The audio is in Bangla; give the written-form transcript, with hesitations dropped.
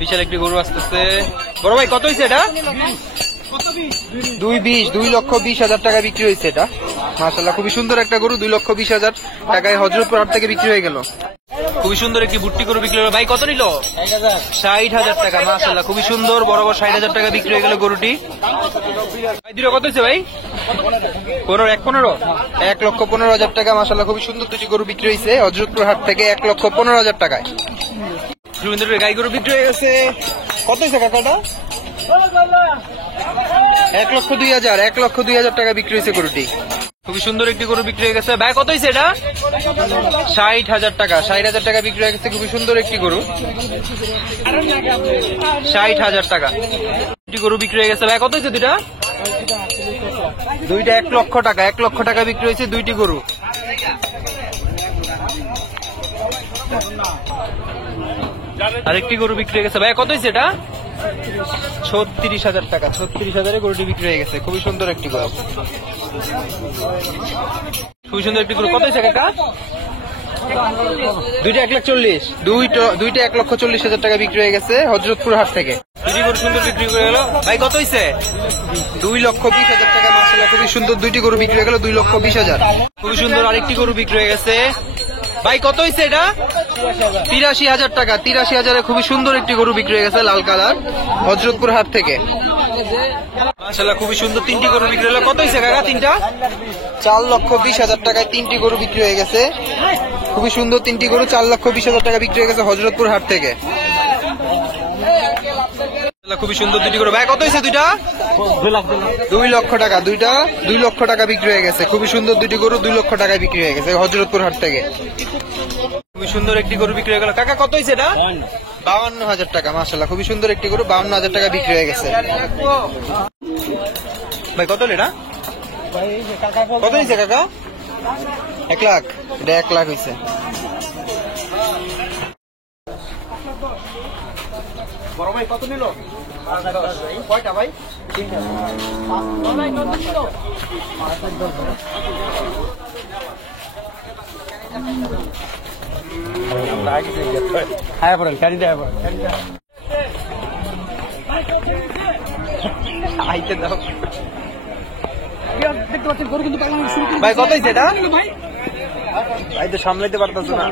বিশাল একটি গরু আসতেছে। বড় ভাই কত হয়েছে এটা? 2,20,2,20,000 টাকা বিক্রি হয়েছে এটা। মাশাআল্লাহ খুবই সুন্দর একটা গরু, 2,20,000 টাকায় হযরতপুর হাট থেকে বিক্রি হয়ে গেল। খুবই সুন্দর একটি ভুট্টি গরু বিক্রি হলো। ভাই কত নিল? 60,000 টাকা। মাশাআল্লাহ খুবই সুন্দর, বরাবর 60,000 টাকা বিক্রি হয়ে গেল গরুটি। ভাই দুটো কত হয়েছে ভাই? 1,15,000 টাকা। মাশাআল্লাহ খুবই সুন্দর দুটি গরু বিক্রি হয়েছে হযরতপুর হাট থেকে 1,15,000 টাকায়। সুন্দর গাই গরু বিক্রি হয়ে গেছে। কত হয়েছে কাকাটা? 1,02,000 1,02,000 টাকা বিক্রি হয়েছে গরুটি। খুবই সুন্দর একটি গরু বিক্রি হয়ে গেছে। ভাই কত হয়েছে এটা? 60,000 টাকা। 60,000 টাকা বিক্রি হয়ে গেছে। খুবই সুন্দর একটি গরু, 60,000 টাকা একটি গরু বিক্রি হয়ে গেছে। ভাই কত হয়েছে দুইটা? দুইটা 1 লক্ষ টাকা। 1 লক্ষ টাকা বিক্রি হয়েছে দুইটি গরু। আরেকটি গরু বিক্রি হয়ে গেছে। ভাই কত হয়েছে এটা? 36,000 টাকা। 36,000 গরুটি বিক্রি হয়ে গেছে। খুবই সুন্দর একটি গরু, খুবই সুন্দর একটি গরু। কত হয়েছে কাকা? দুইটা 1,40,000। দুইটা 1,40,000 টাকা বিক্রি হয়ে গেছে হযরতপুর হাট থেকে। দুটি গরু সুন্দর বিক্রি করে গেল। ভাই কত হয়েছে? 2,20,000 টাকা। মাশাআল্লাহ খুবই সুন্দর দুইটি গরু বিক্রি হয়ে গেল, 2,20,000। খুবই সুন্দর আরেকটি গরু বিক্রি হয়ে গেছে। ভাই কত হয়েছে এটা? 83,000 টাকা। 83,000 খুবই সুন্দর একটি গরু বিক্রি হয়ে গেছে, লাল কালার, হযরতপুর হাট থেকে। মাশাআল্লাহ খুবই সুন্দর তিনটি গরু বিক্রি হলো। কত হয়েছে কাকা তিনটা? 4,20,000 টাকায় তিনটি গরু বিক্রি হয়ে গেছে। খুবই সুন্দর তিনটি গরু, 4,20,000 টাকা বিক্রি হয়ে গেছে হযরতপুর হাট থেকে। খুবই সুন্দর দুটি গরু। ভাই কত হয়েছে দুইটা? 2 লক্ষ টাকা। দুইটা 2 লক্ষ টাকা বিক্রি হয়ে গেছে। খুবই সুন্দর দুটি গরু, 2 লক্ষ টাকায় বিক্রি হয়ে গেছে হযরতপুর হাট থেকে। খুবই সুন্দর একটি গরু বিক্রি হয়ে গেল। কাকা কত হয়েছে এটা? 52,000 টাকা। মাশাআল্লাহ খুবই সুন্দর একটি গরু, 52,000 টাকা বিক্রি হয়ে গেছে। ভাই কত হলো এটা? কত হয়েছে কাকা? 1 লাখ। এটা 1 লাখ হয়েছে। বড় ভাই কত নিল? কয়টা ভাই? 3টা। হ্যাঁ পড়েন গাড়ি দেয় ভাই কত হয়েছে এটা? ভাই তো সামলাইতে পারতেছে না।